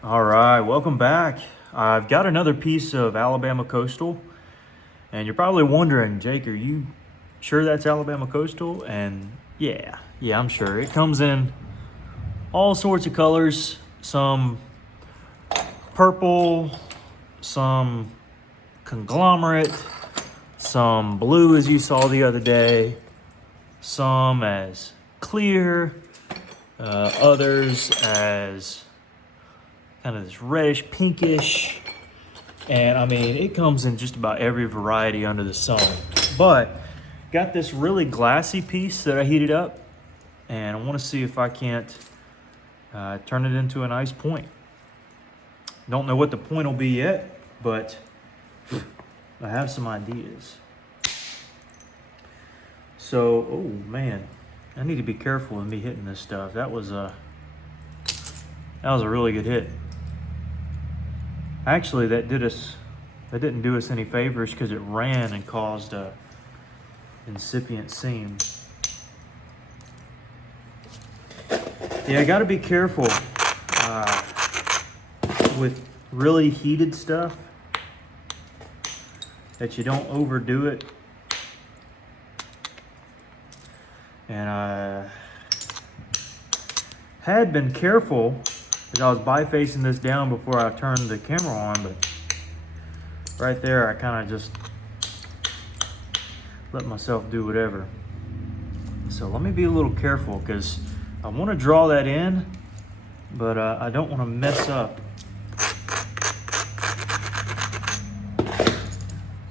All right, welcome back. I've got another piece of Alabama Coastal, and you're probably wondering, Jake, are you sure that's Alabama Coastal? And yeah, I'm sure. It comes in all sorts of colors, some purple, some conglomerate, some blue as you saw the other day, some as clear, others as kind of this reddish pinkish, and I mean it comes in just about every variety under the sun. But got this really glassy piece that I heated up, and I want to see if I can't turn it into a nice point. Don't know what the point will be yet, but I have some ideas. So, oh man, I need to be careful with me hitting this stuff. That was a really good hit. Actually, that didn't do us any favors because it ran and caused a incipient seam. Yeah, I got to be careful with really heated stuff that you don't overdo it. And I had been careful because I was bifacing this down before I turned the camera on, but right there I kind of just let myself do whatever. So let me be a little careful because I want to draw that in, but I don't want to mess up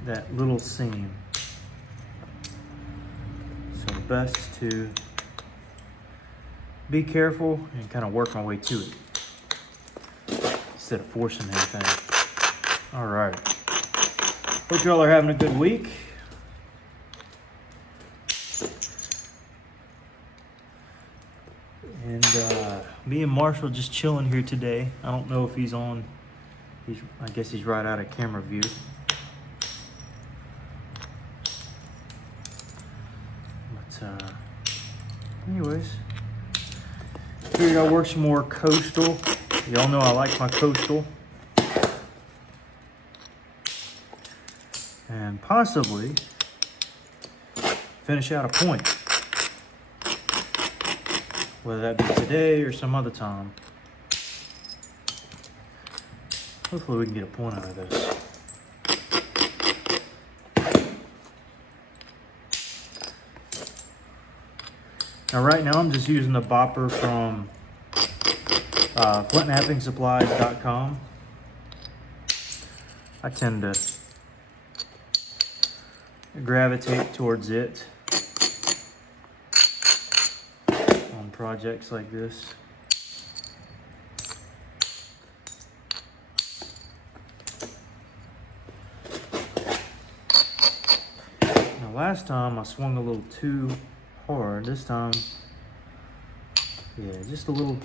that little seam. So best to be careful and kind of work my way to it instead of forcing anything. All right. Hope y'all are having a good week. And me and Marshall just chilling here today. I don't know if he's on. I guess he's right out of camera view. But anyways, figured I'll work some more coastal. Y'all know I like my coastal. And possibly finish out a point. Whether that be today or some other time. Hopefully we can get a point out of this. Now right now I'm just using the bopper from Flintknappingsupplies.com. I tend to gravitate towards it on projects like this. Now last time I swung a little too hard. This time, yeah, just a little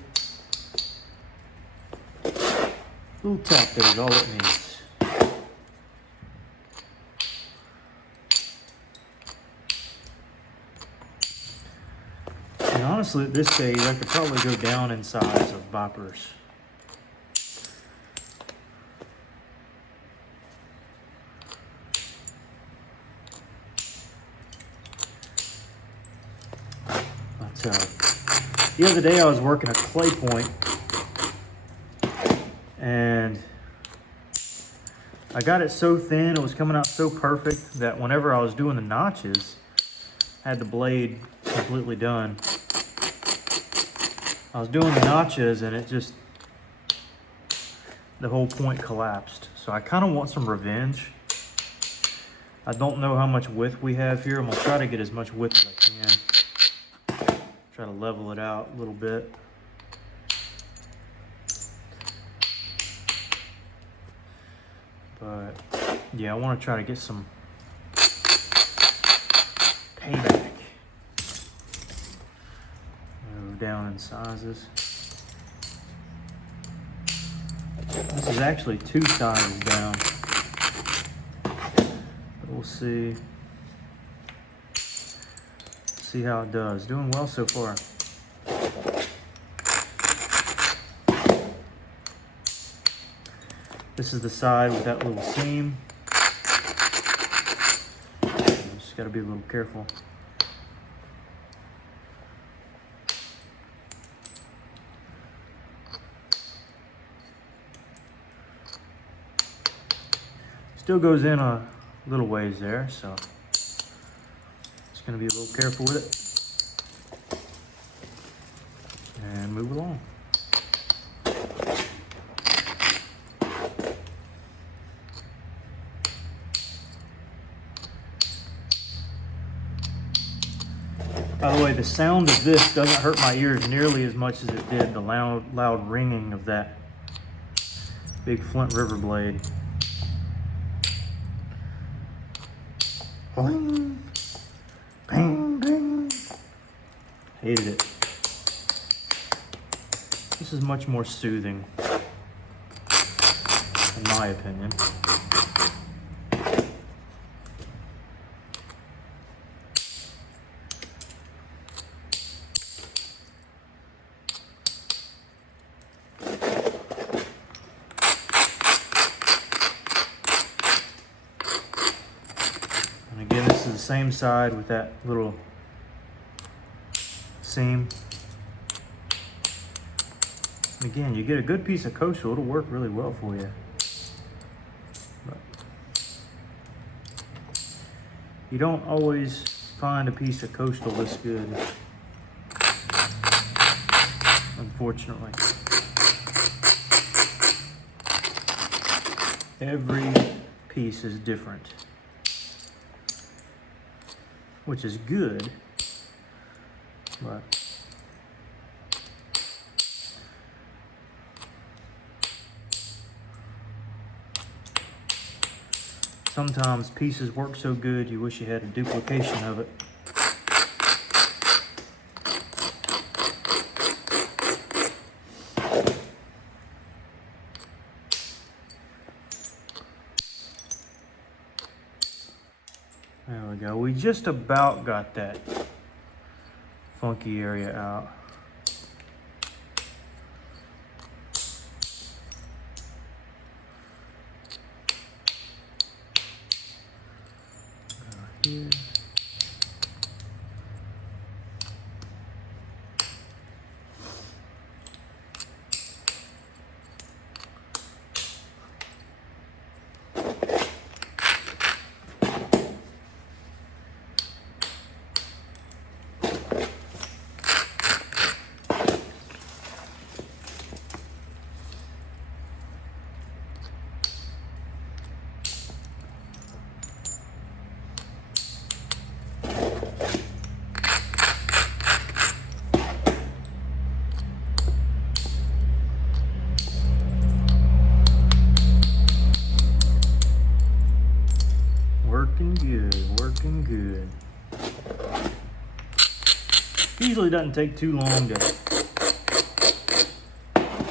tap there is all it needs. And honestly, at this stage, I could probably go down in size of boppers. But the other day I was working a clay point, and I got it so thin, it was coming out so perfect that whenever I was doing the notches, I had the blade completely done. I was doing the notches and the whole point collapsed. So I kind of want some revenge. I don't know how much width we have here. I'm gonna try to get as much width as I can. Try to level it out a little bit. But yeah, I want to try to get some payback. Move down in sizes. This is actually 2 sizes down. But we'll see. See how it does. Doing well so far. This is the side with that little seam. Just got to be a little careful. Still goes in a little ways there, so just going to be a little careful with it and move along. By the way, the sound of this doesn't hurt my ears nearly as much as it did the loud ringing of that big Flint River blade. Bling, bang, bang. Hated it. This is much more soothing, in my opinion. Again, this is the same side with that little seam. And again, you get a good piece of coastal, it'll work really well for you. But you don't always find a piece of coastal this good, unfortunately. Every piece is different, which is good, but sometimes pieces work so good you wish you had a duplication of it. There we go. We just about got that funky area out. Here. Working good. Usually doesn't take too long to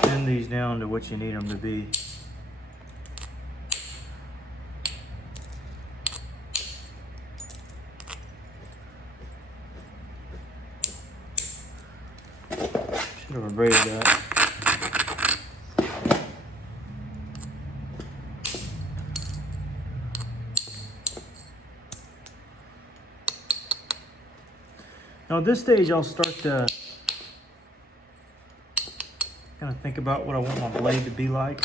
thin these down to what you need them to be. Should have braided that. Now at this stage, I'll start to kind of think about what I want my blade to be like.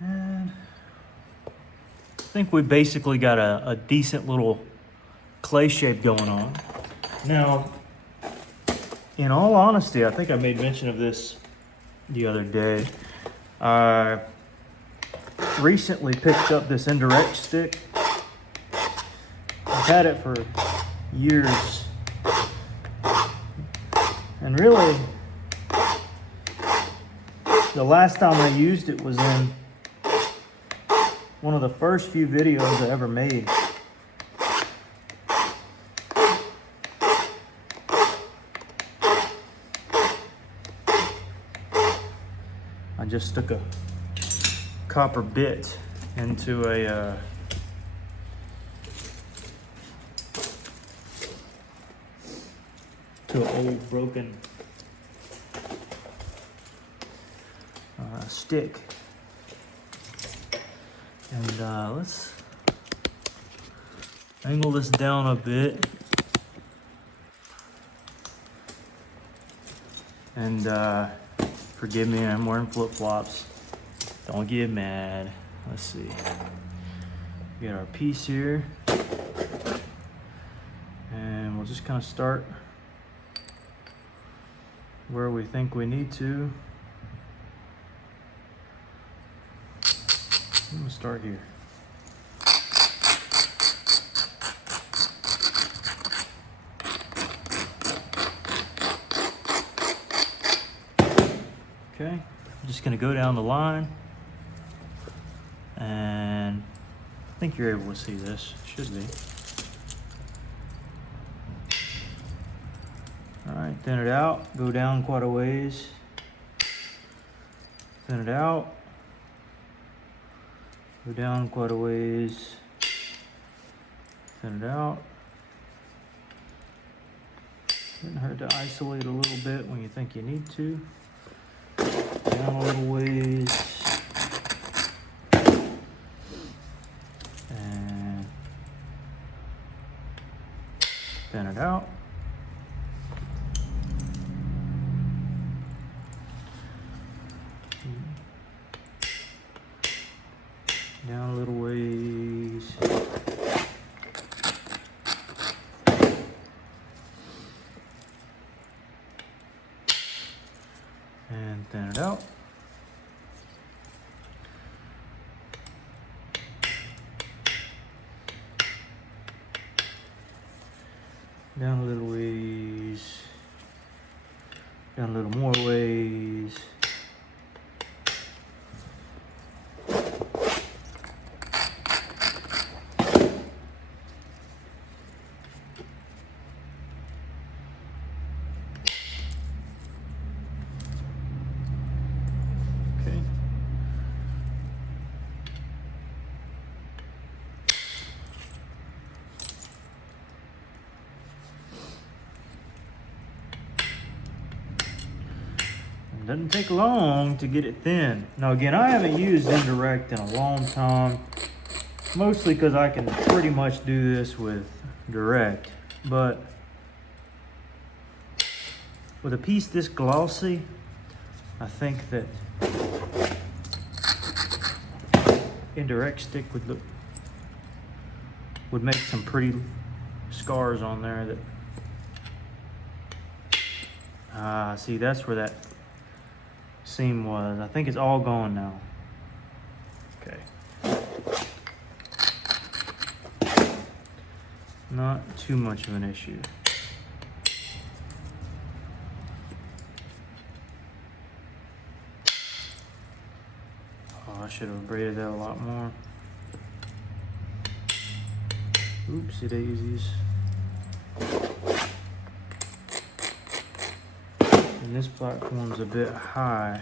And I think we basically got a decent little clay shape going on. Now, in all honesty, I think I made mention of this the other day. I recently picked up this indirect stick I've had it for years. And really, the last time I used it was in one of the first few videos I ever made. I just stuck a copper bit into an old broken stick. And let's angle this down a bit. And forgive me, I'm wearing flip-flops. Don't get mad. Let's see. Get our piece here. And we'll just kind of start where we think we need to. I'm gonna start here. Okay, I'm just gonna go down the line, and I think you're able to see this. Should be. All right, thin it out. Go down quite a ways. Thin it out. Go down quite a ways. Thin it out. Doesn't hurt to isolate a little bit when you think you need to. Down a little ways. And thin it out. Down a little ways. And thin it out. Down a little ways. Down a little more ways. Doesn't take long to get it thin. Now again, I haven't used indirect in a long time, mostly because I can pretty much do this with direct. But with a piece this glossy, I think that indirect stick would make some pretty scars on there. That see, that's where that seam was. I think it's all gone now. Okay. Not too much of an issue. Oh, I should have braided that a lot more. Oopsie daisies. And this platform's a bit high,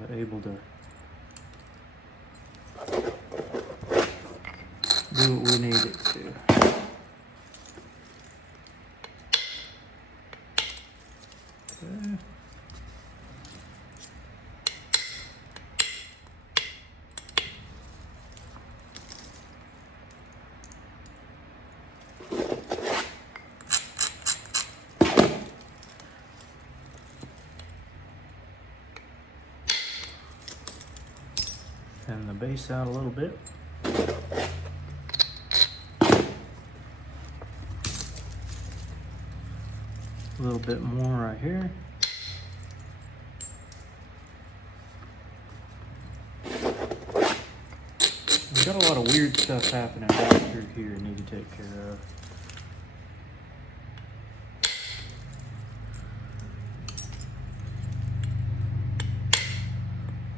but able to do what we need it to. Okay. Thin the base out a little bit. A little bit more right here. got a lot of weird stuff happening back through here I need to take care of.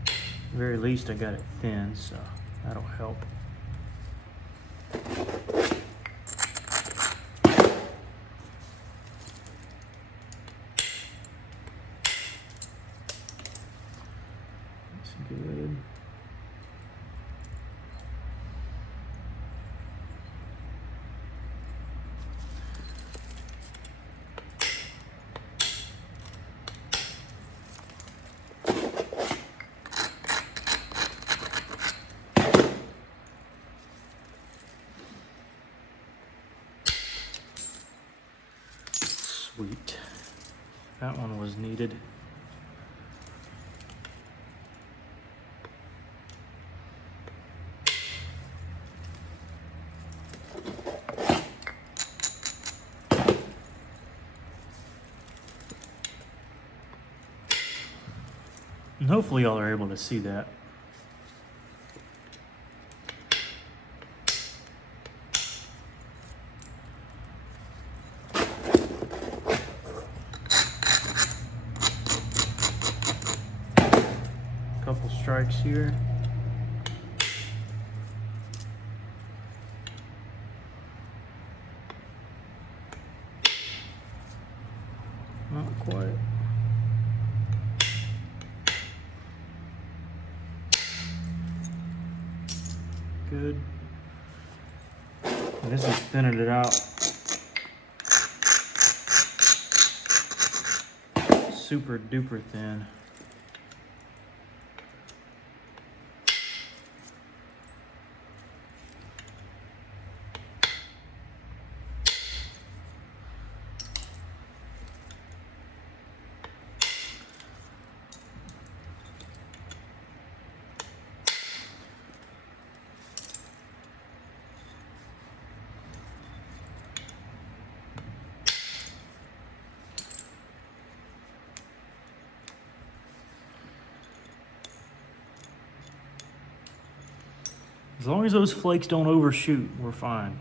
At the very least I got it thin, so that'll help. That's good. Sweet. That one was needed. And hopefully y'all are able to see that. Couple strikes here. Not quite. Good. And this is thinning it out. Super duper thin. As long as those flakes don't overshoot, we're fine.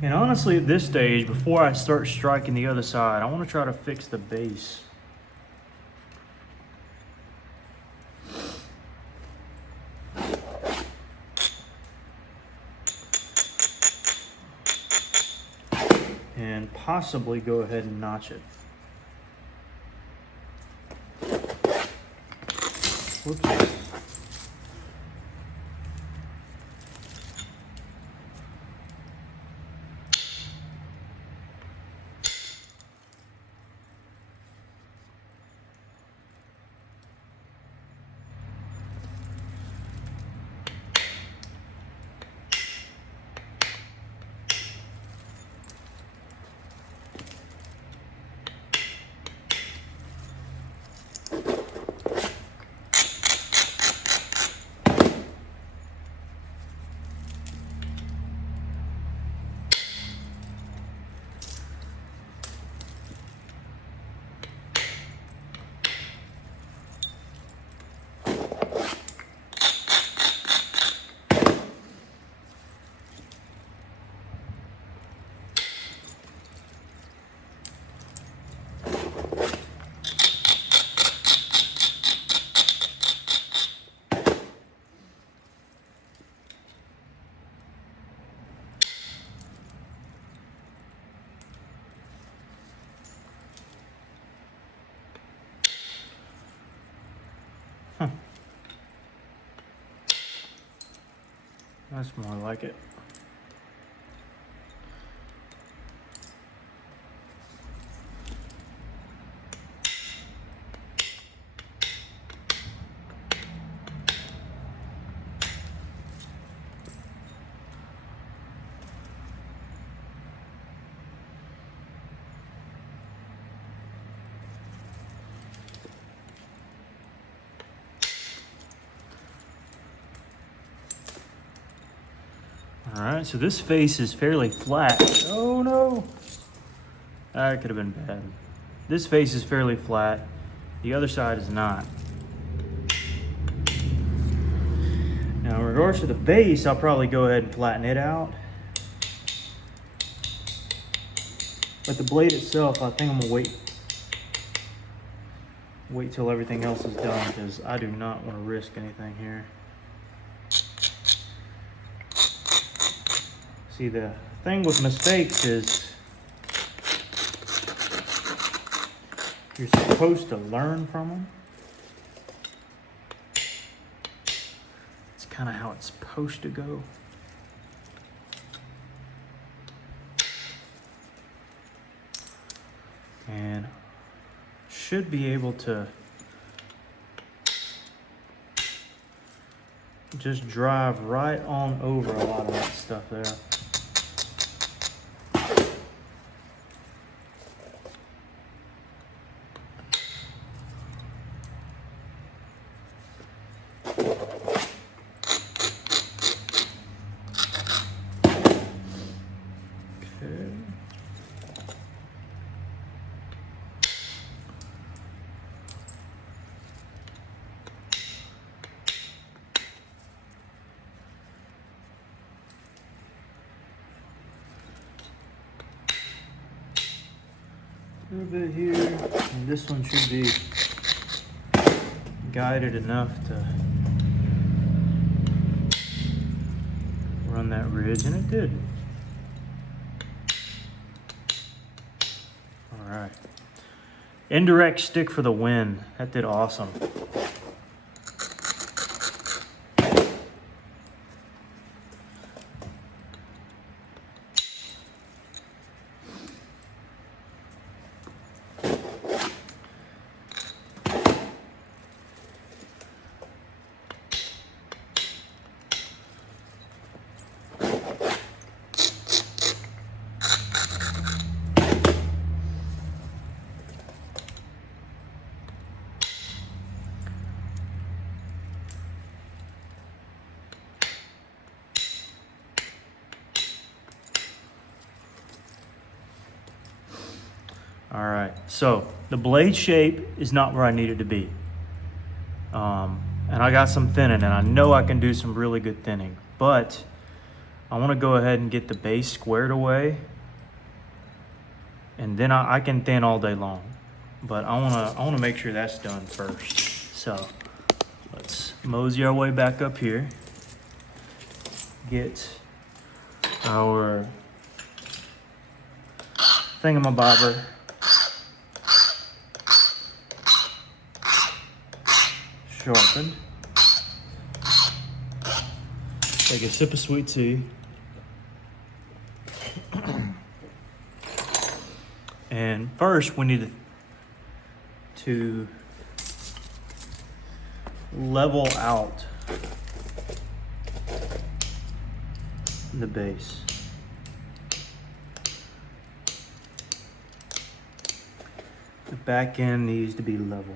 And honestly, at this stage, before I start striking the other side, I want to try to fix the base. And possibly go ahead and notch it. Whoops. That's more like it. right, so this face is fairly flat. Oh no! That could have been bad. This face is fairly flat. The other side is not. Now in regards to the base, I'll probably go ahead and flatten it out. But the blade itself, I think I'm gonna wait till everything else is done, because I do not want to risk anything here. See, the thing with mistakes is you're supposed to learn from them. It's kind of how it's supposed to go. And should be able to just drive right on over a lot of that stuff there. A little bit here, and this one should be guided enough to run that ridge, and it did. All right. Indirect stick for the win. That did awesome. All right, so the blade shape is not where I need it to be. And I got some thinning, and I know I can do some really good thinning, but I want to go ahead and get the base squared away, and then I can thin all day long. But I want to make sure that's done first. So let's mosey our way back up here. Get our thingamabobber sharpened. Take a sip of sweet tea. And first we need to level out the base. The back end needs to be level.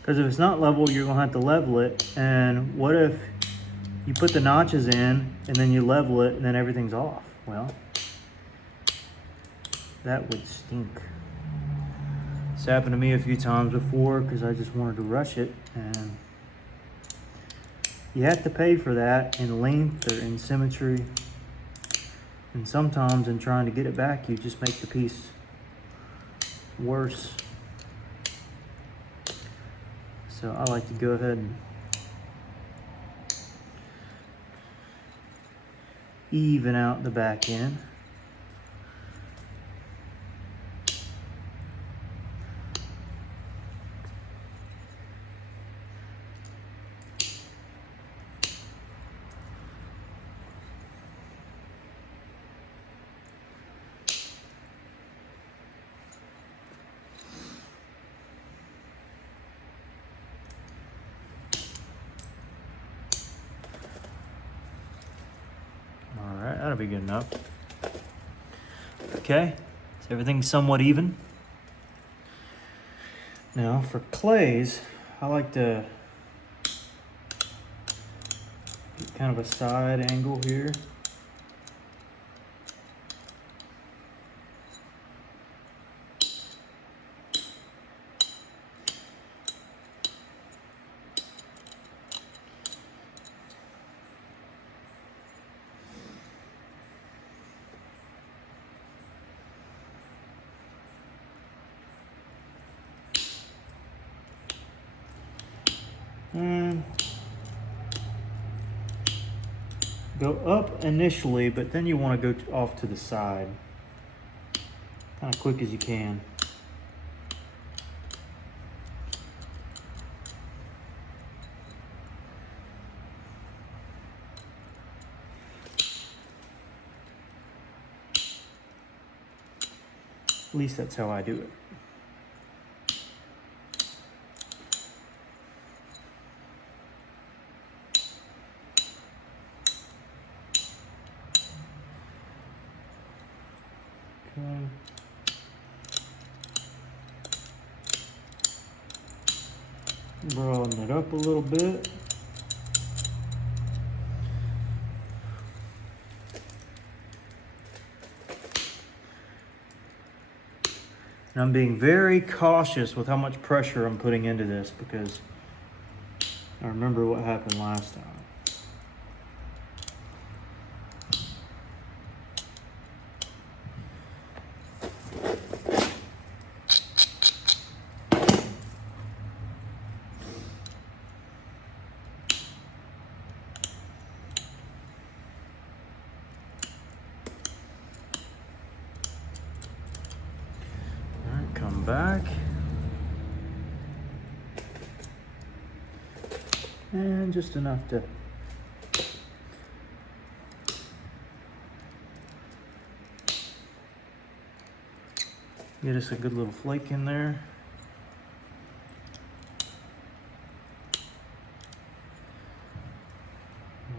Because if it's not level, you're gonna have to level it. And what if you put the notches in and then you level it and then everything's off? Well, that would stink. It's happened to me a few times before because I just wanted to rush it, and you have to pay for that in length or in symmetry. And sometimes in trying to get it back, you just make the piece worse. So I like to go ahead and even out the back end. That'll be good enough. Okay, so everything's somewhat even. Now for clays, I like to kind of a side angle here. And go up initially, but then you want to go off to the side, kind of quick as you can. At least that's how I do it. Okay. Broaden it up a little bit. And I'm being very cautious with how much pressure I'm putting into this because I remember what happened last time. Come back. And just enough to get us a good little flake in there.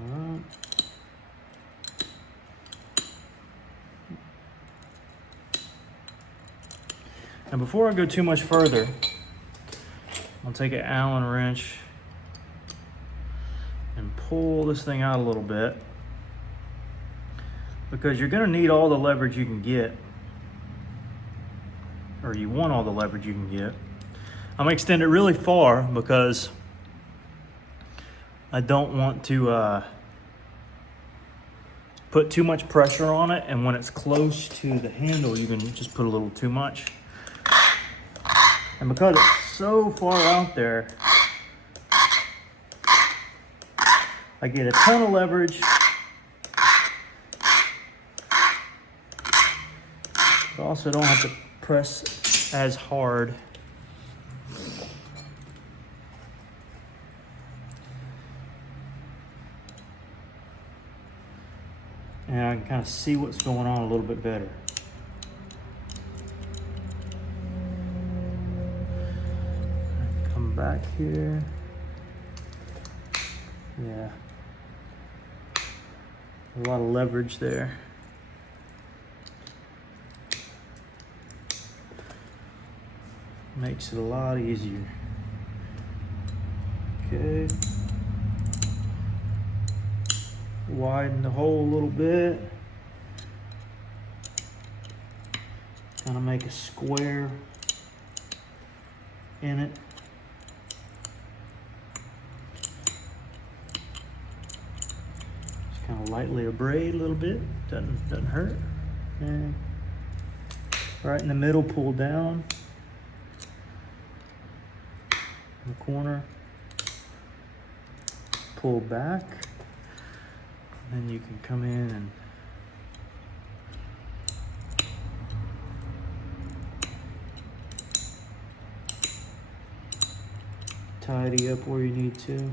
All right. And before I go too much further, I'll take an Allen wrench and pull this thing out a little bit because you're going to need all the leverage you can get, or you want all the leverage you can get. I'm going to extend it really far because I don't want to put too much pressure on it, and when it's close to the handle you can just put a little too much. And because it's so far out there, I get a ton of leverage, but also don't have to press as hard. And I can kind of see what's going on a little bit better. Back here. Yeah. A lot of leverage there. Makes it a lot easier. Okay. Widen the hole a little bit. Kind of make a square in it. Kind of lightly abrade a little bit, doesn't hurt. And right in the middle, pull down. In the corner, pull back. And then you can come in and tidy up where you need to.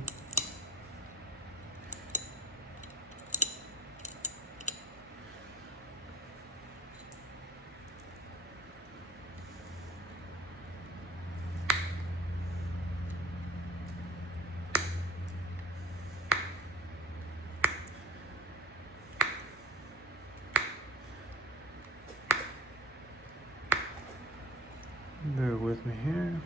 Bear with me here.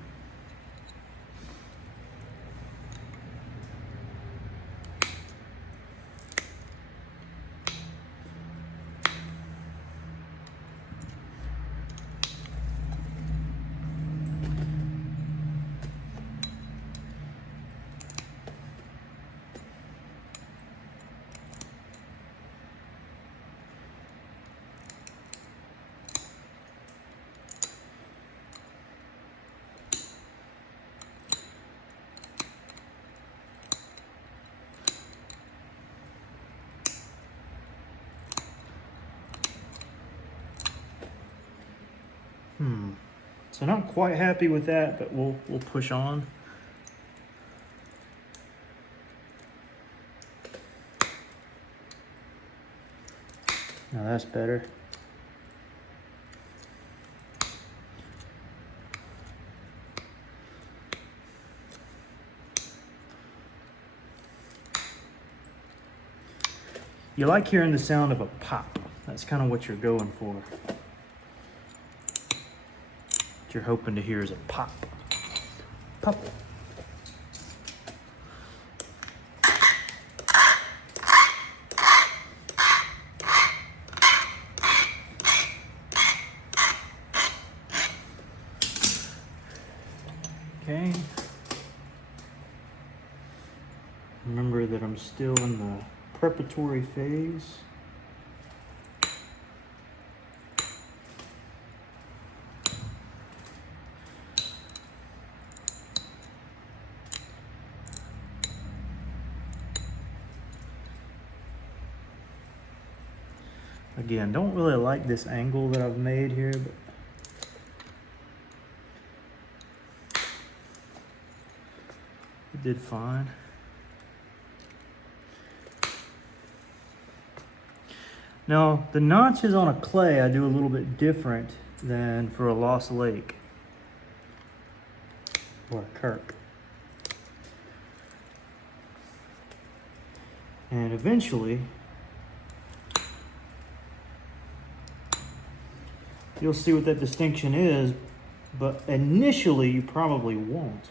So not quite happy with that, but we'll push on. Now that's better. You like hearing the sound of a pop. That's kind of what you're going for. What you're hoping to hear is a pop. Pop. Okay. Remember that I'm still in the preparatory phase. Again, don't really like this angle that I've made here, but it did fine. Now, the notches on a clay I do a little bit different than for a lost lake or a kirk. And eventually, you'll see what that distinction is, but initially you probably won't.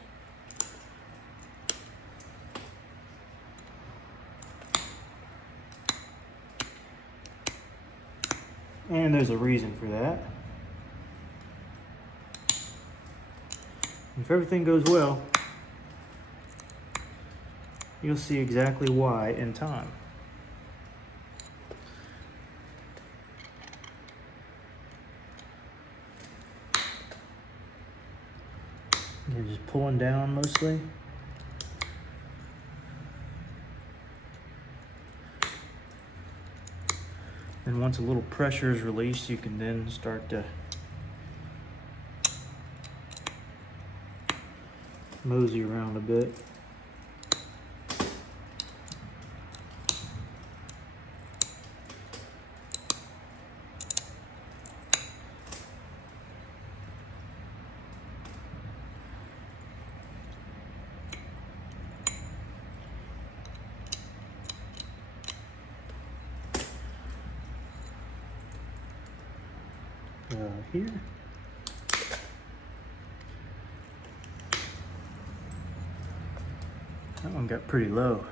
And there's a reason for that. If everything goes well, you'll see exactly why in time. You're just pulling down mostly. And once a little pressure is released, you can then start to mosey around a bit. Here. That one got pretty low.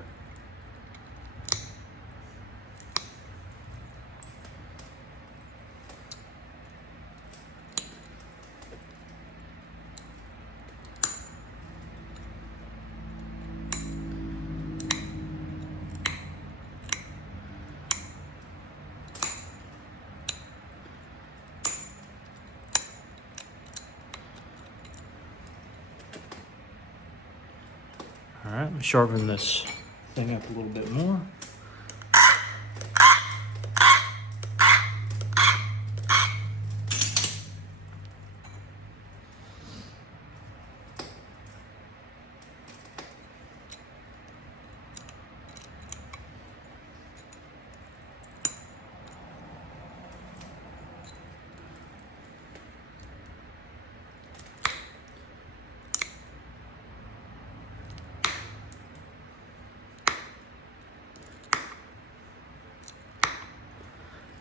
All right, let me sharpen this thing up a little bit more.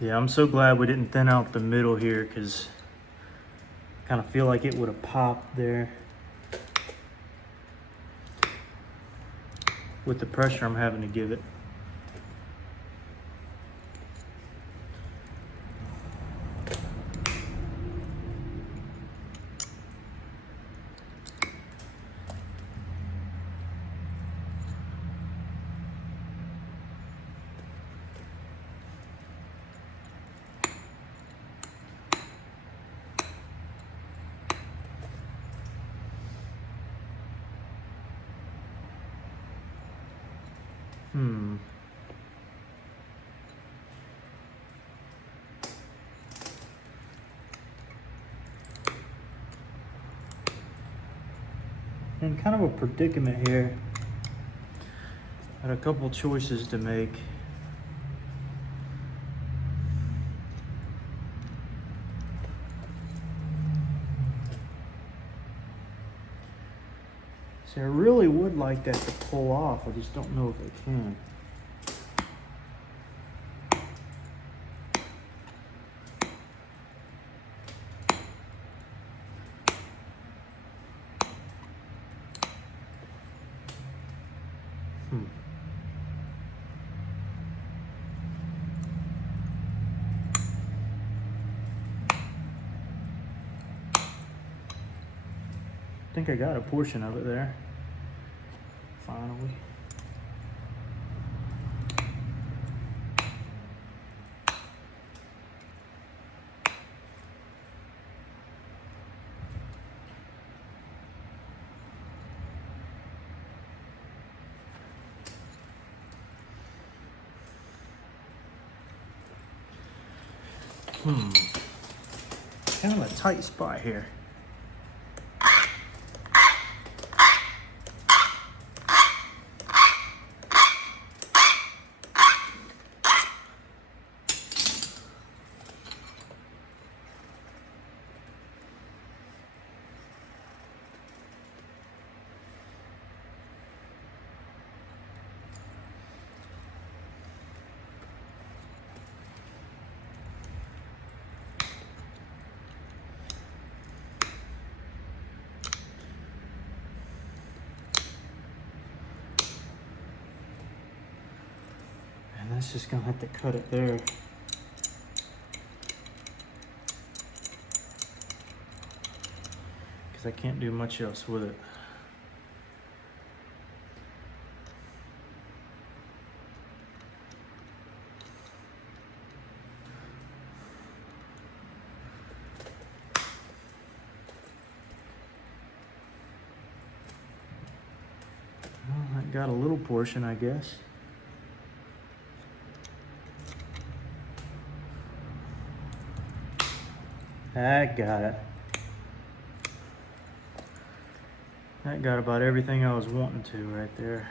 Yeah, I'm so glad we didn't thin out the middle here because I kind of feel like it would have popped there. With the pressure I'm having to give it. in kind of a predicament here. Got a couple choices to make. See, I really would like that to pull off. I just don't know if it can. I think I got a portion of it there, finally. Kind of a tight spot here. That's just gonna have to cut it there. Because I can't do much else with it. Well, I got a little portion, I guess. I got it. That got about everything I was wanting to right there.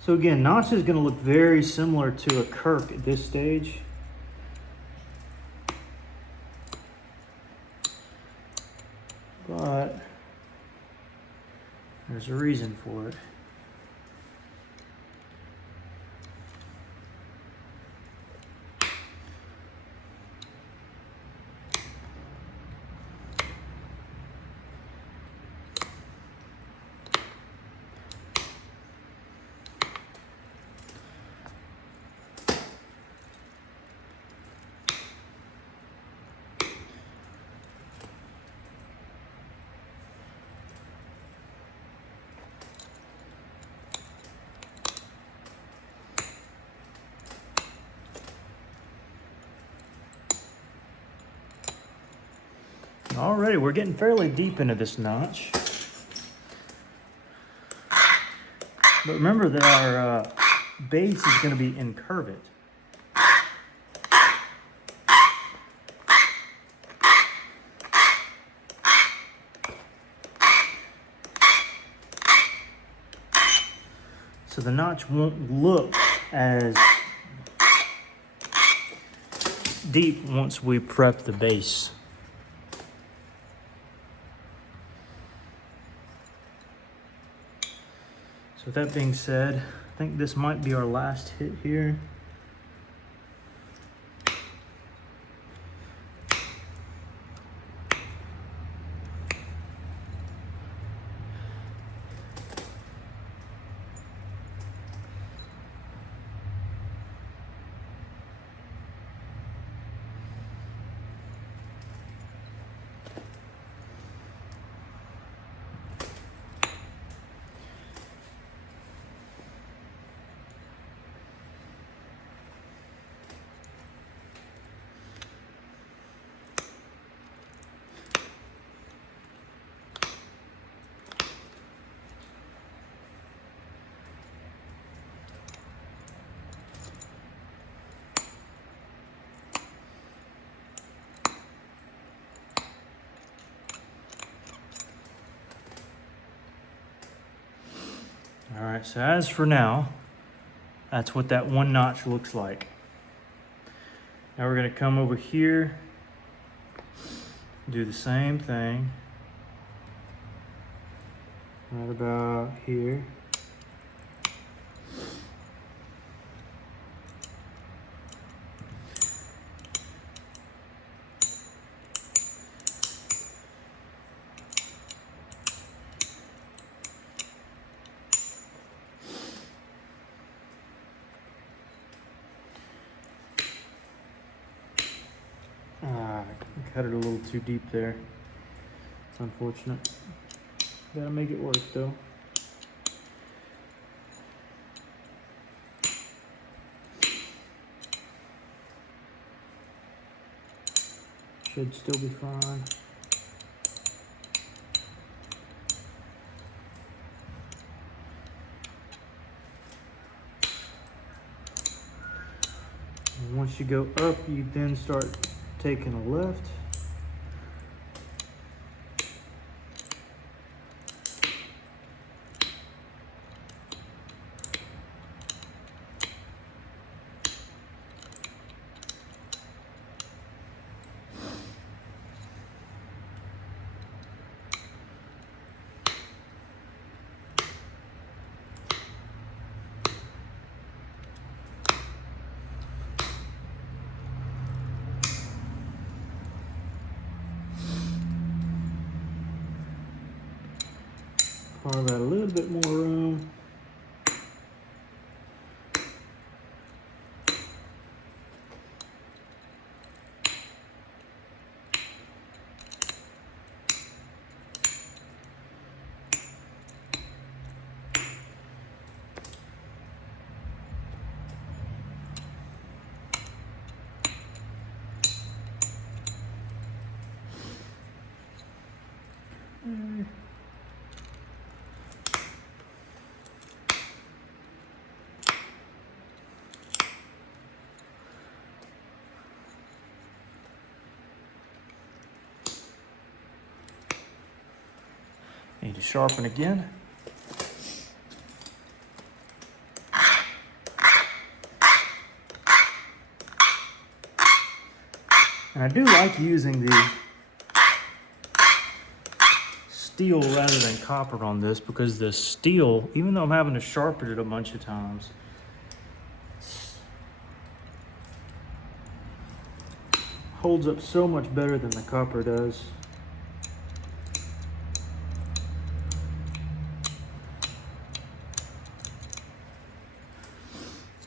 So again, notch is going to look very similar to a Kirk at this stage. But there's a reason for it. Alrighty, we're getting fairly deep into this notch. But remember that our base is going to be incurved. So the notch won't look as deep once we prep the base. So with that being said, I think this might be our last hit here. right, so as for now, that's what that one notch looks like. Now we're gonna come over here, do the same thing, right about here. I cut it a little too deep there. It's unfortunate. Gotta make it work though. Should still be fine. And once you go up, you then start taking a left. Carve out a little bit more room. Need to sharpen again. And I do like using the steel rather than copper on this, because the steel, even though I'm having to sharpen it a bunch of times, holds up so much better than the copper does.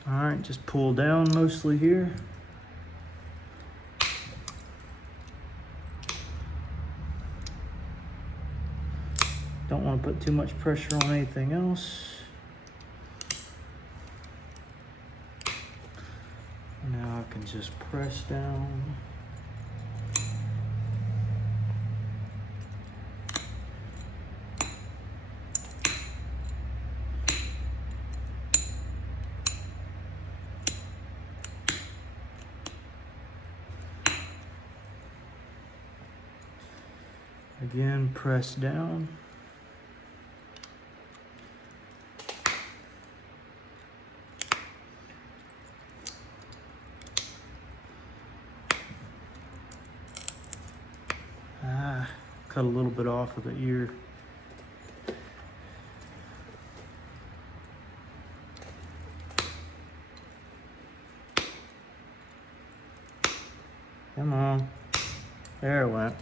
All right, just pull down mostly here. Don't want to put too much pressure on anything else. Now I can just press down. Again, press down. Cut a little bit off of the ear. Come on. There it went.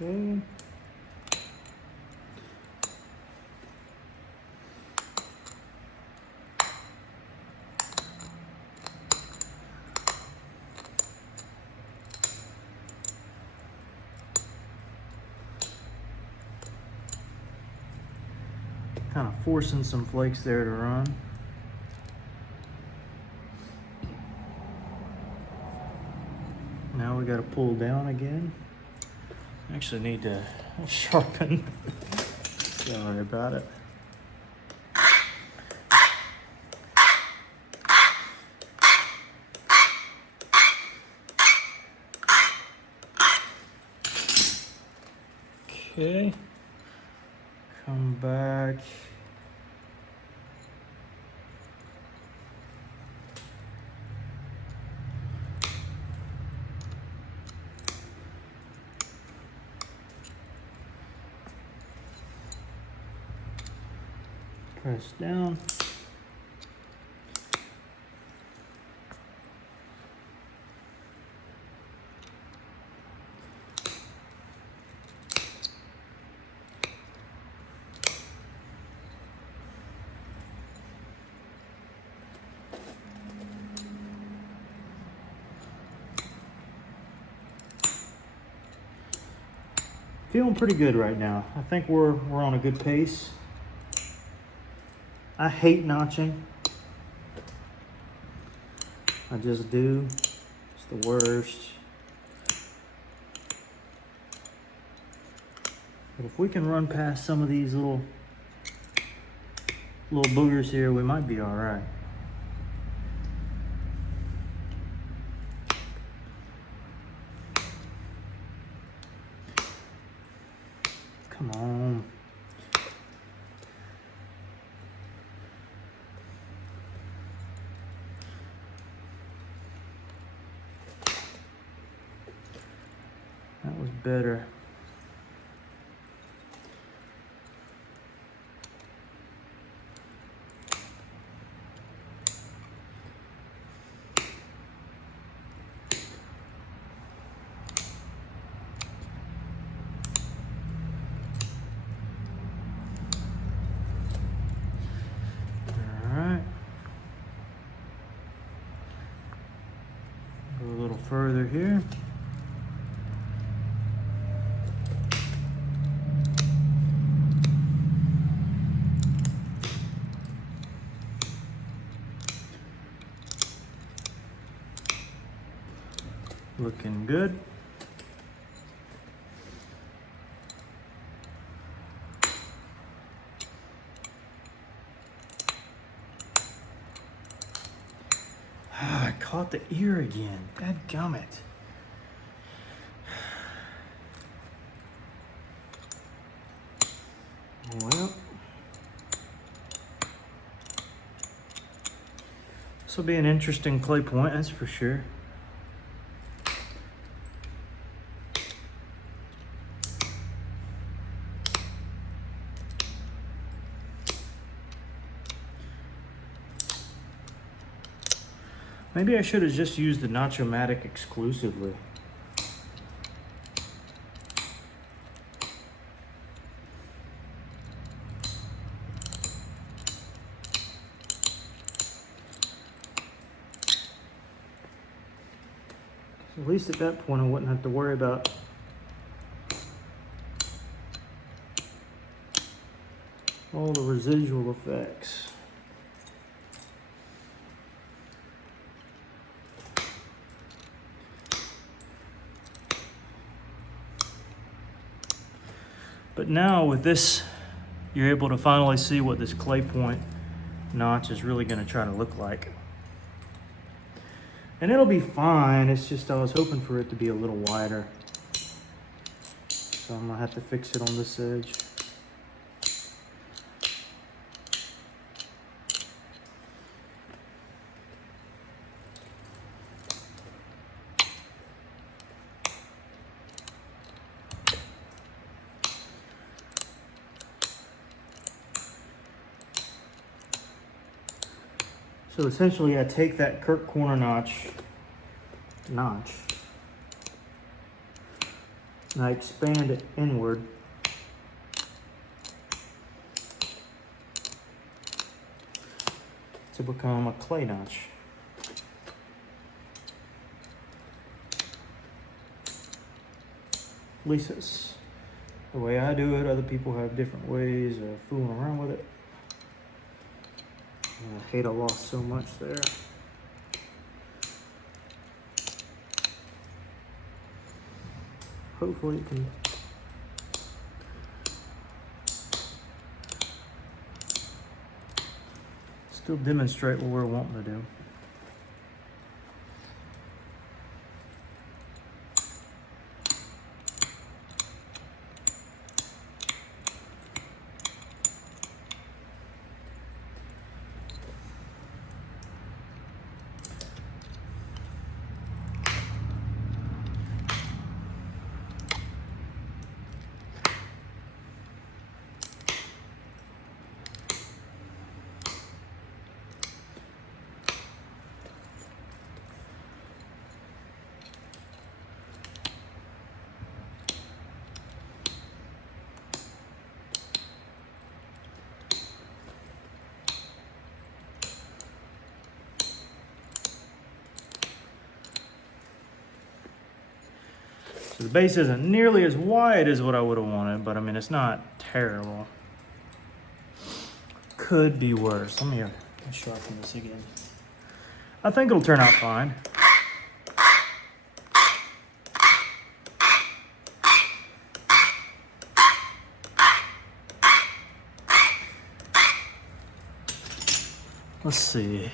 Okay. Kind of forcing some flakes there to run. Now we got to pull down again. Actually need to sharpen. Sorry about it. Okay. Come back. Press down. Feeling pretty good right now. I think we're on a good pace. I hate notching. I just do. It's the worst. But if we can run past some of these little boogers here, we might be all right. Come on. That was better. Further here. Looking good. I caught the ear again. Dadgummit. Well, this will be an interesting clay point, that's for sure. Maybe I should have just used the Nacho-Matic exclusively. At least at that point I wouldn't have to worry about all the residual effects. But now with this, you're able to finally see what this clay point notch is really going to try to look like. And it'll be fine, it's just I was hoping for it to be a little wider. So I'm going to have to fix it on this edge. So essentially I take that Kirk corner notch, I expand it inward. To become a clay notch. At least that's the way I do it. Other people have different ways of fooling around with it. I hate I lost so much there. Hopefully it can still demonstrate what we're wanting to do. So the base isn't nearly as wide as what I would have wanted, but I mean, it's not terrible. Could be worse. Let me sharpen this again. I think it'll turn out fine. Let's see.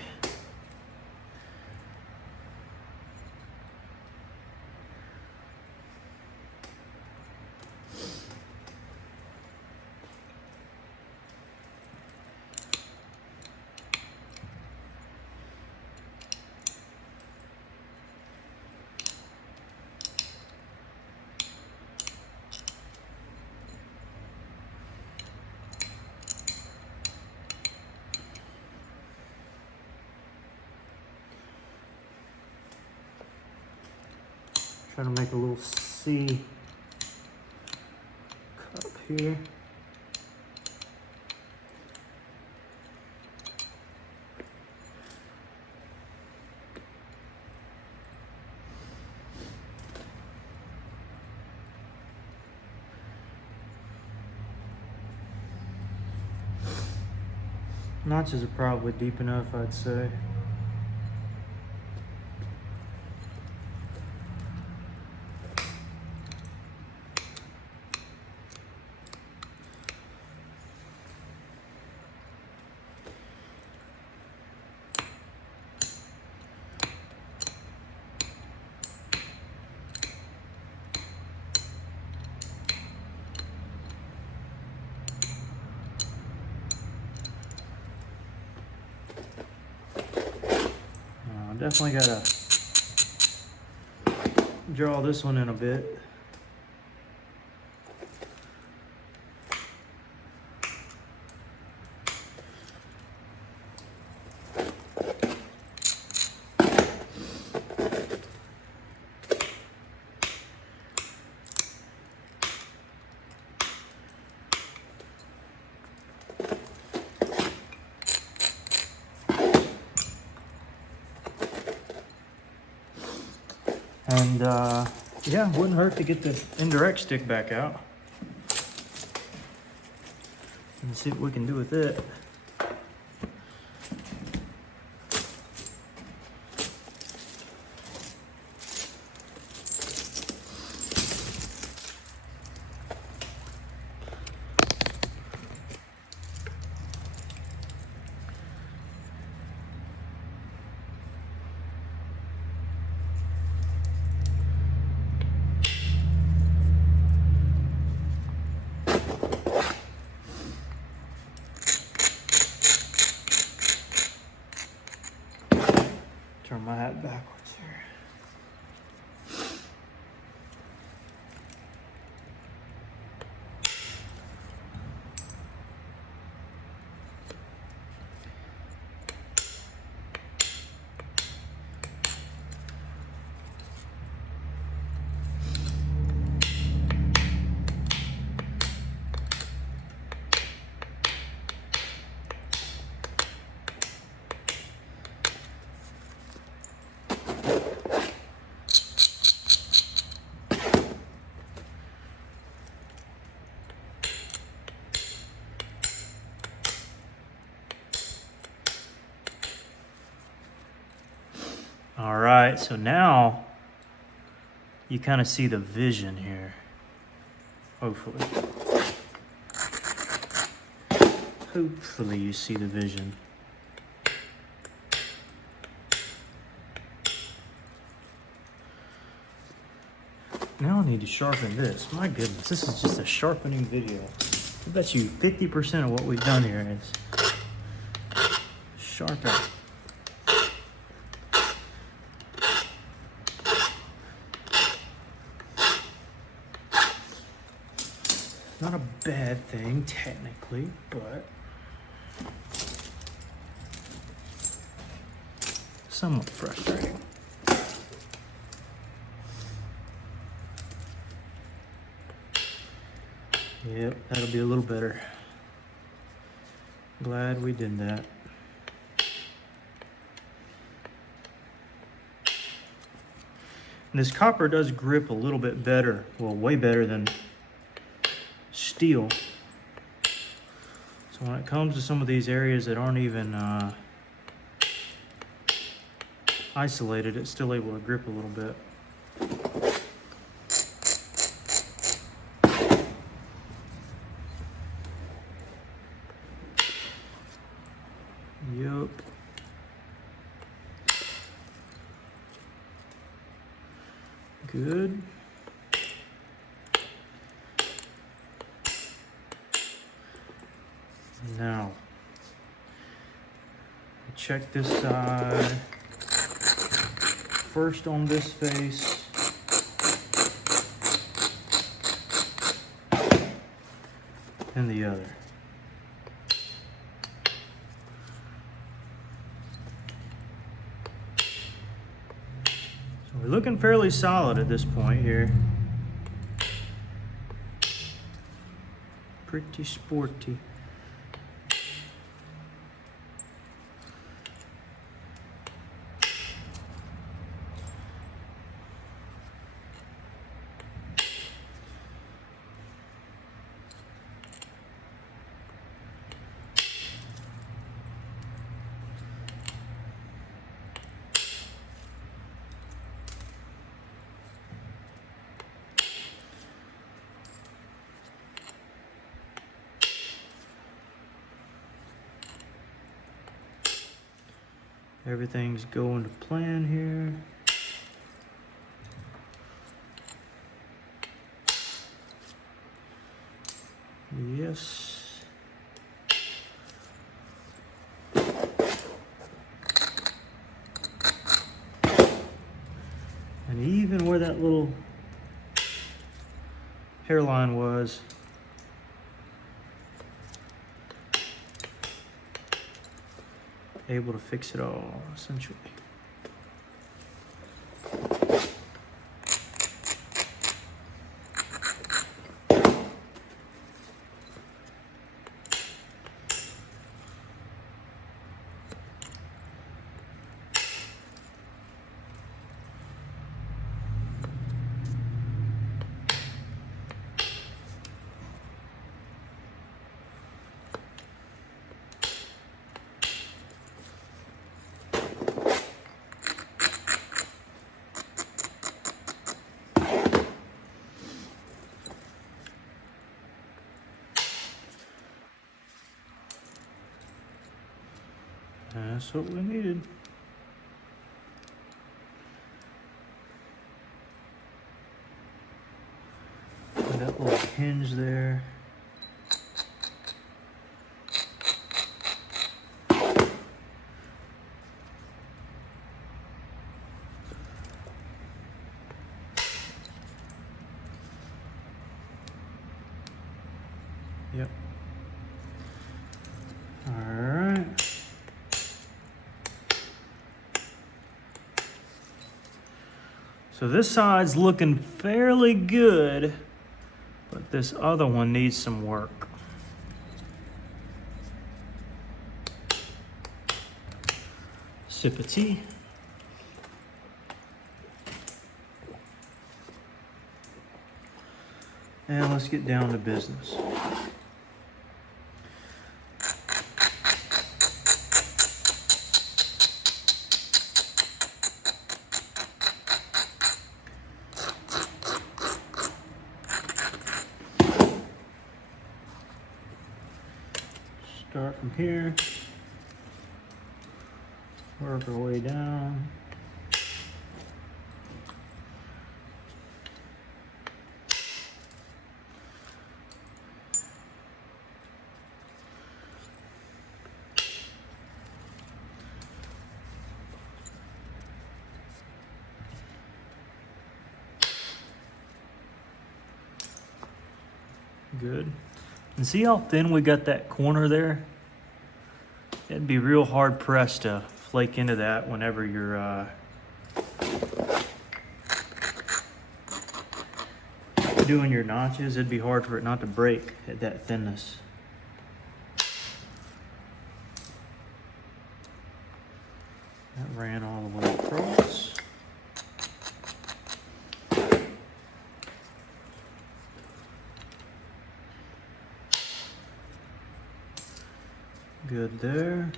Trying to make a little C cup here. Notches are probably deep enough, I'd say. Definitely gotta draw this one in a bit. And yeah, wouldn't hurt to get the indirect stick back out and see what we can do with it. right, so now you kind of see the vision here. Hopefully. Hopefully you see the vision. Now I need to sharpen this. My goodness, this is just a sharpening video. I bet you 50% of what we've done here is sharpen. Not a bad thing, technically, but somewhat frustrating. Yep, that'll be a little better. Glad we did that. And this copper does grip a little bit better, well, way better than steel. So when it comes to some of these areas that aren't even isolated, it's still able to grip a little bit. Yup. Good. Now, check this side. First on this face. And the other. So we're looking fairly solid at this point here. Pretty sporty. Everything's going to plan here. Yes. And even where that little hairline was, able to fix it all, essentially. That's what we needed. And that little hinge there. Yep. All right. So this side's looking fairly good, but this other one needs some work. Sip of tea. And let's get down to business. Start from here, work our way down. Good. And see how thin we got that corner there? It'd be real hard pressed to flake into that whenever you're doing your notches. It'd be hard for it not to break at that thinness. That ran all the way across. Good there.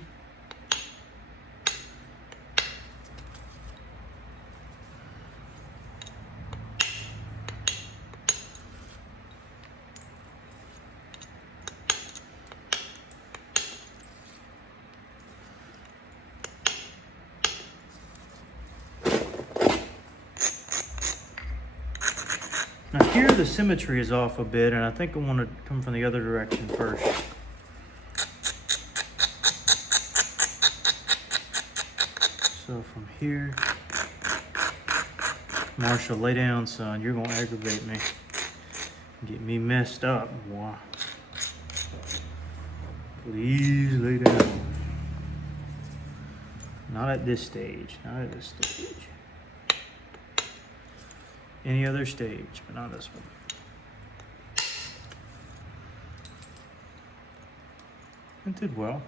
Now here the symmetry is off a bit, and I think I want to come from the other direction first. So from here, Marshall, lay down, son. You're gonna aggravate me. Get me messed up, boy. Please lay down. Not at this stage, not at this stage. Any other stage, but not this one. It did well.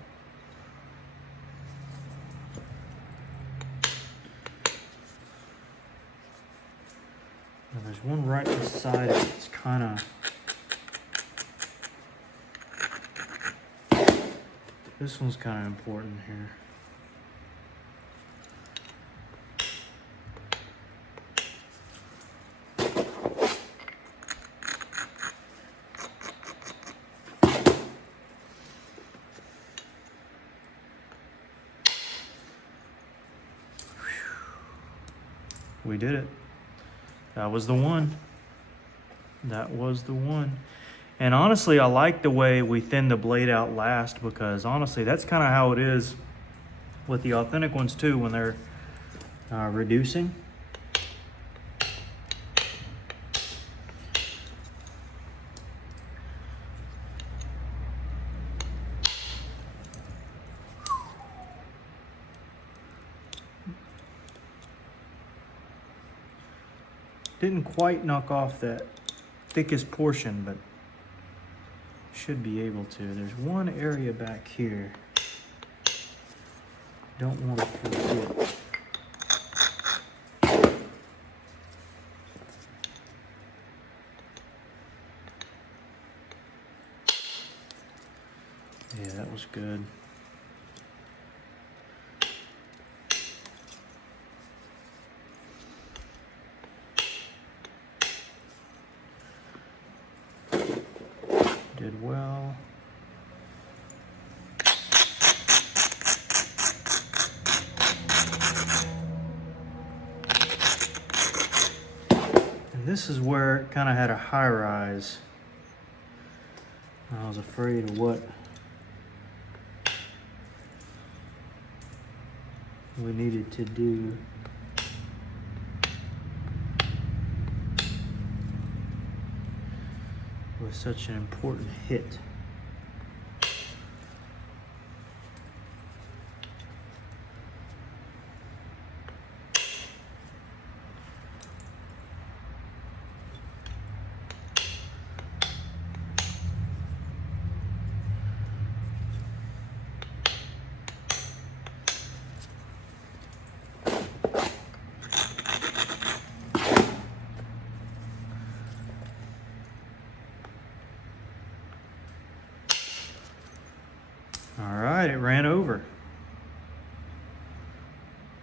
Now there's one right beside it. It's kind of. This one's kind of important here. We did it. That was the one. That was the one. And honestly, I like the way we thinned the blade out last, because honestly, that's kind of how it is with the authentic ones too when they're reducing. Didn't quite knock off that thickest portion, but should be able to. There's one area back here. Don't want to forget. Yeah, that was good. Did well. And this is where it kind of had a high rise. I was afraid of what we needed to do. Was such an important hit. All right, it ran over.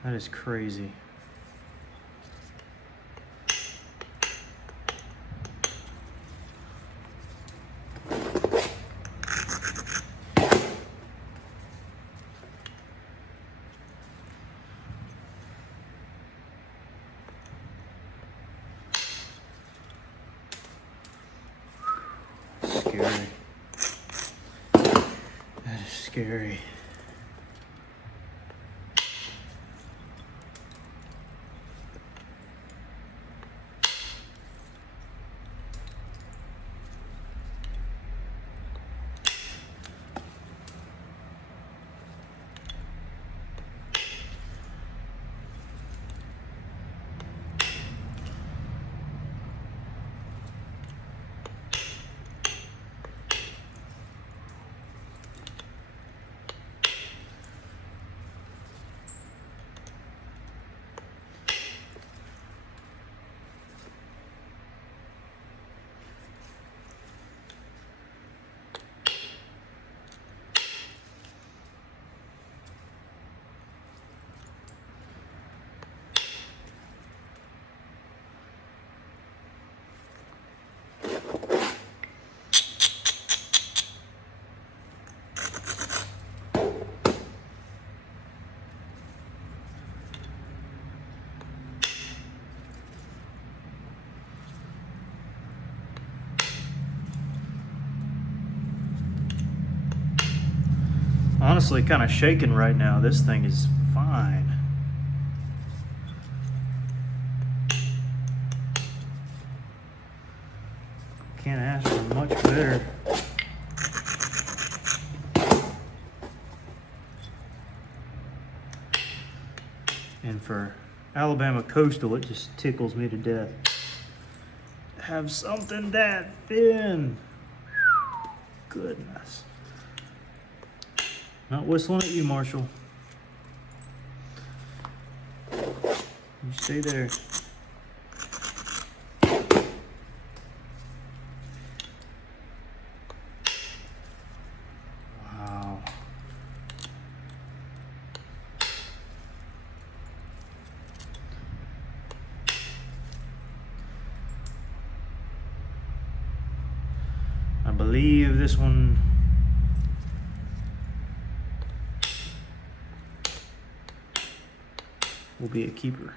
That is crazy. scary. That is scary. Honestly, kind of shaking right now. This thing is fine. Can't ask for much better. And for Alabama Coastal, it just tickles me to death. Have something that thin. Goodness. Not whistling at you, Marshall. You stay there. Wow. I believe this one will be a keeper.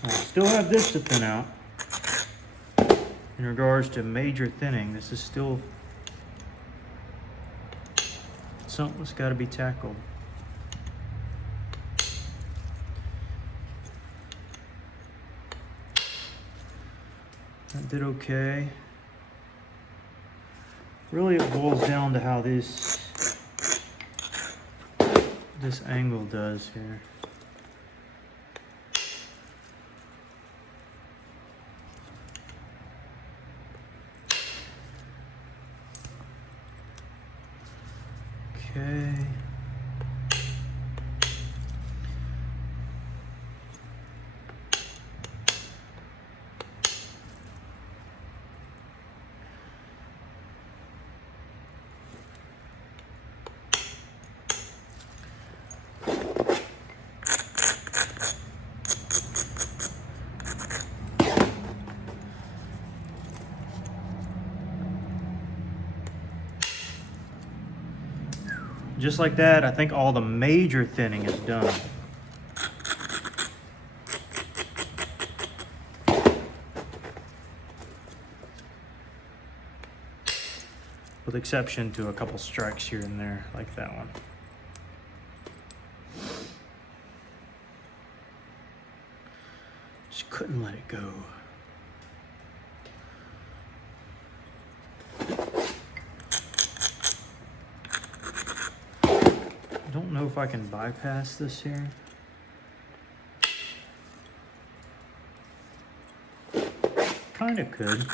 I still have this to thin out. In regards to major thinning, this is still something that's got to be tackled. That did okay. Really, it boils down to how this angle does here. Okay. Just like that, I think all the major thinning is done. With exception to a couple strikes here and there, like that one. Just couldn't let it go. I don't know if I can bypass this here. Kinda could.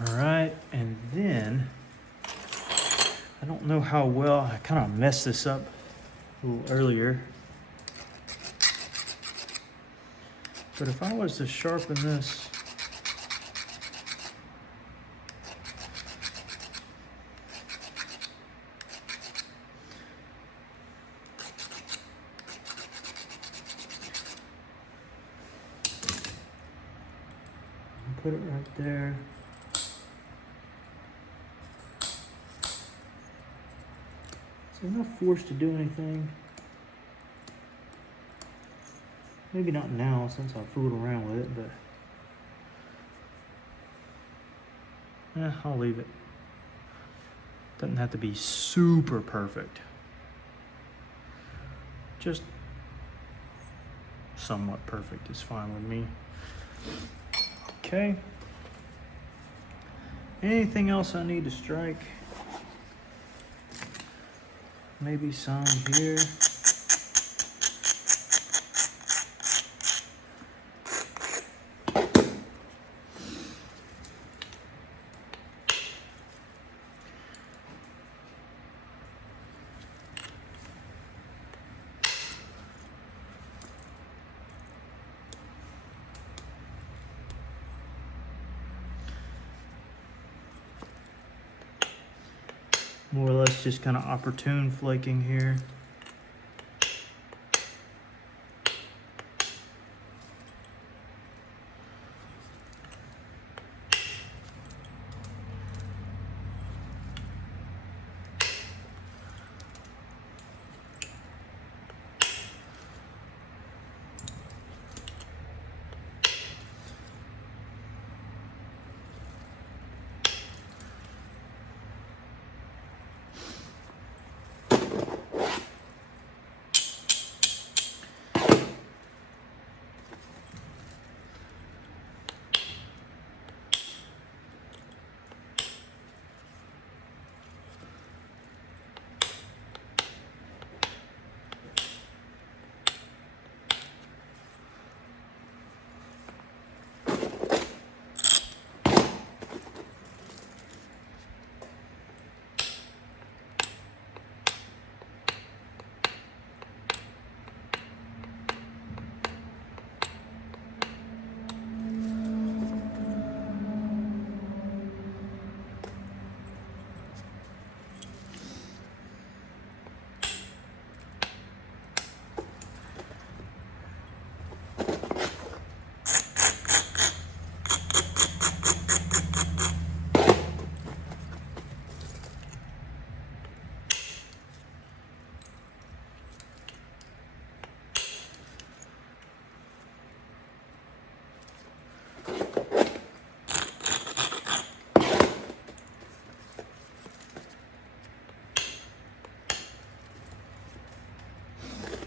All right, and then, I don't know how well, I kind of messed this up a little earlier. But if I was to sharpen this, put it right there. Is there enough force to do anything? Maybe not now since I fooled around with it, but I'll leave it. Doesn't have to be super perfect. Just somewhat perfect is fine with me. Okay. Anything else I need to strike? Maybe some here. More or less just kind of opportune flaking here.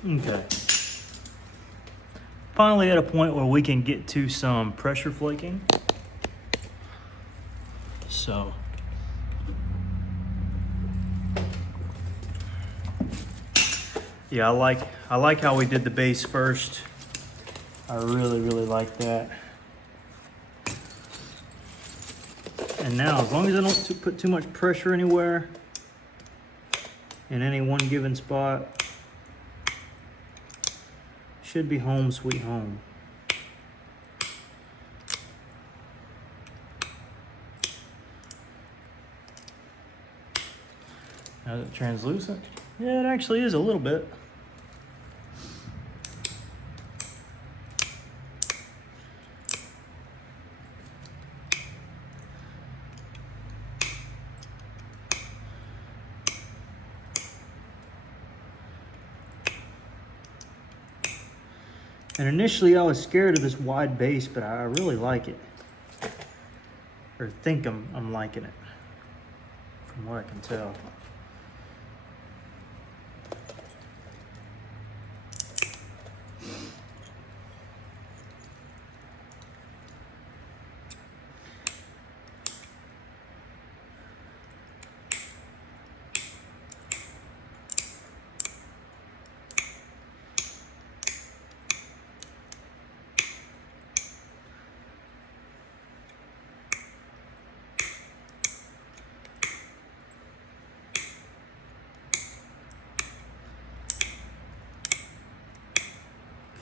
Okay. Finally at a point where we can get to some pressure flaking. So yeah, I like how we did the base first. I really like that. And now, as long as I don't put too much pressure anywhere in any one given spot, should be home sweet home. Now is it translucent? Yeah, it actually is a little bit. And initially I was scared of this wide base, but I really like it. Or think I'm liking it, from what I can tell.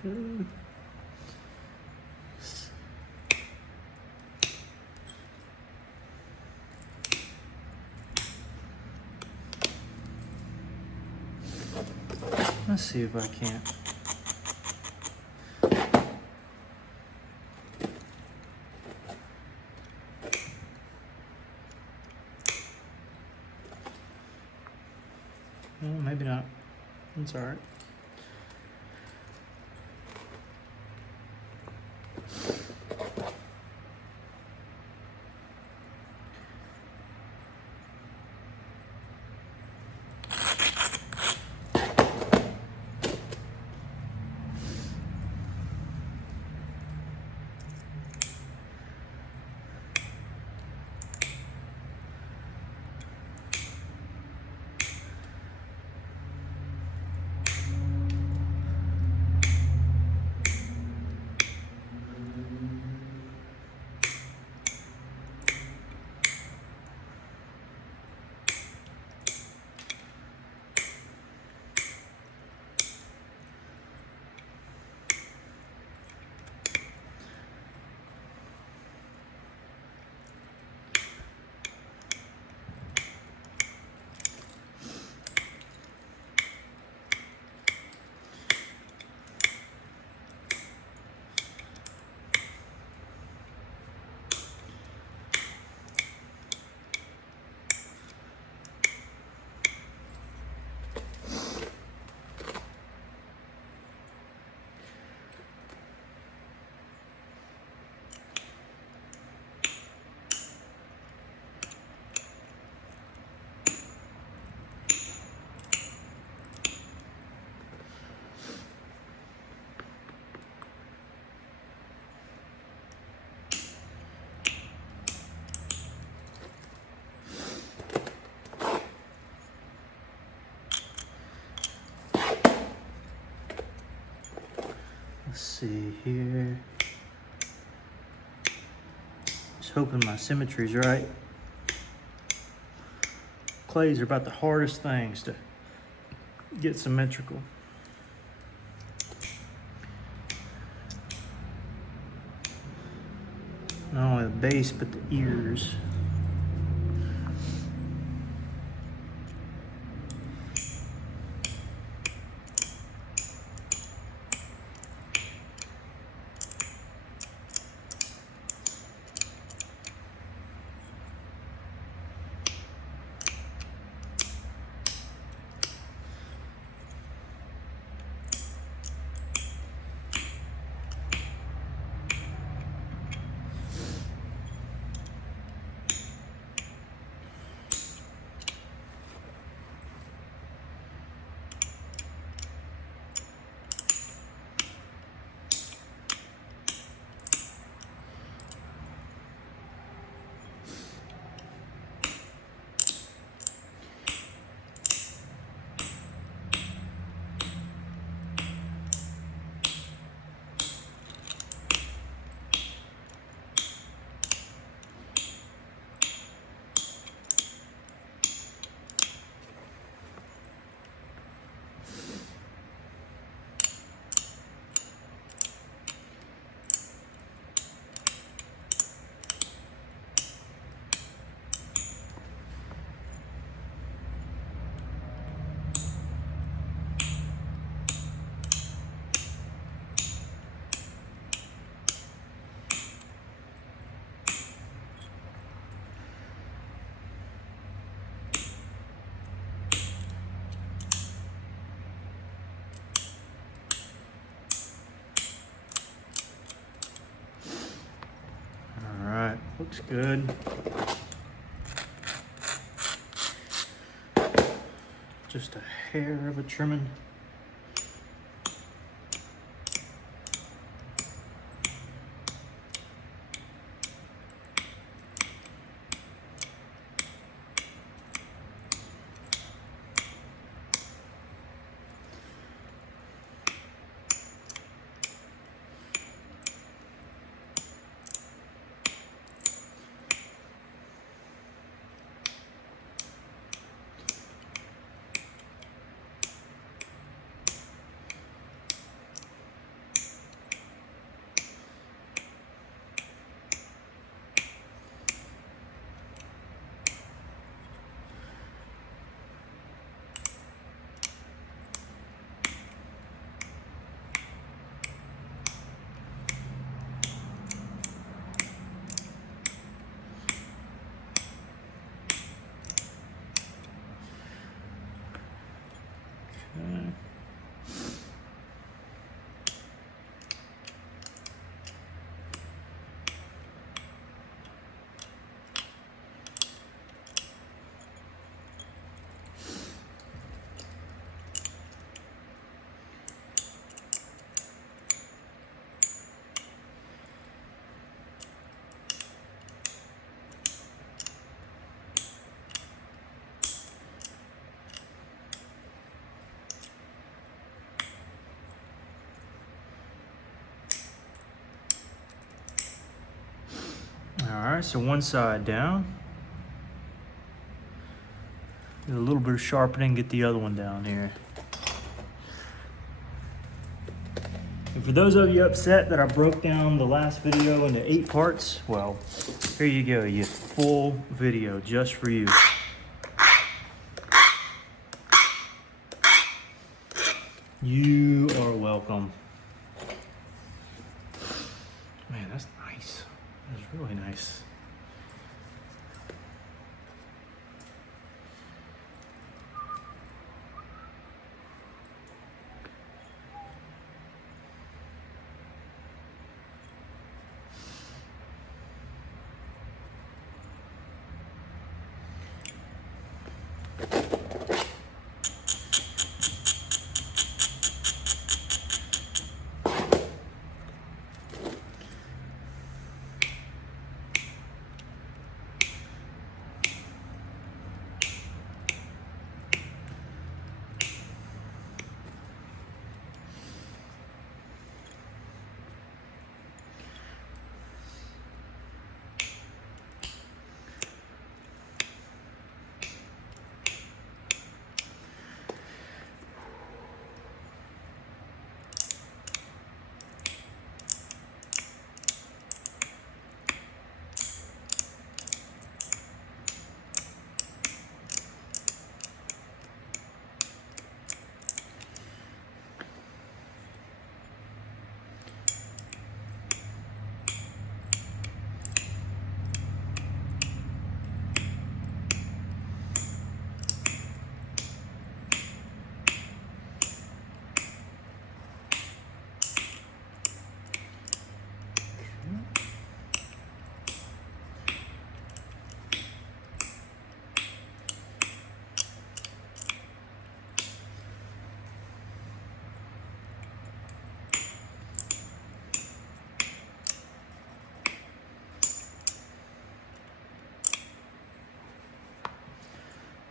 Okay. Let's see if I can't. Well, maybe not. It's all right. Let's see here. Just hoping my symmetry's right. Clays are about the hardest things to get symmetrical. Not only the base, but the ears. Looks good. Just a hair of a trimming. Okay. All right, so one side down. Do a little bit of sharpening, get the other one down here. And for those of you upset that I broke down the last video into 8 parts, well, here you go. You get full video just for you. You are welcome. Man, that's nice. That's really nice.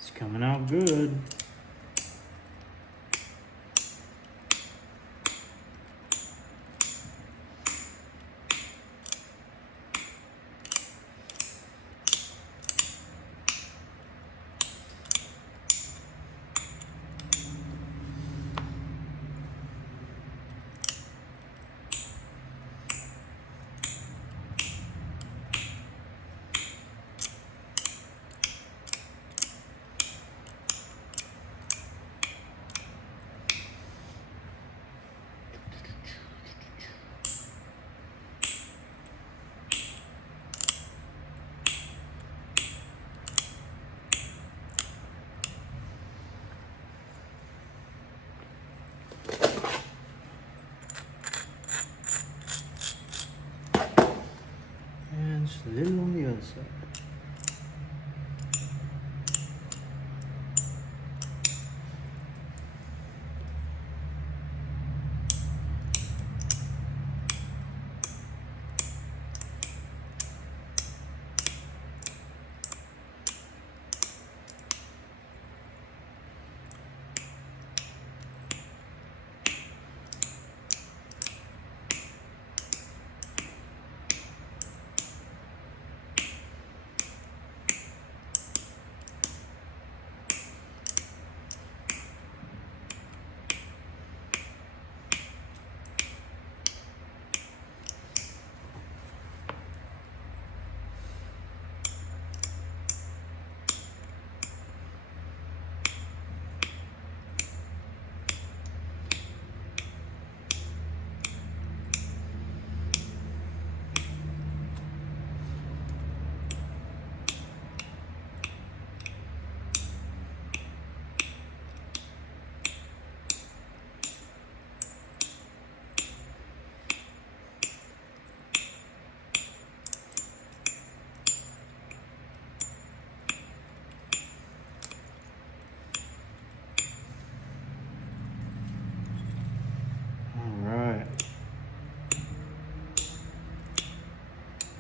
It's coming out good.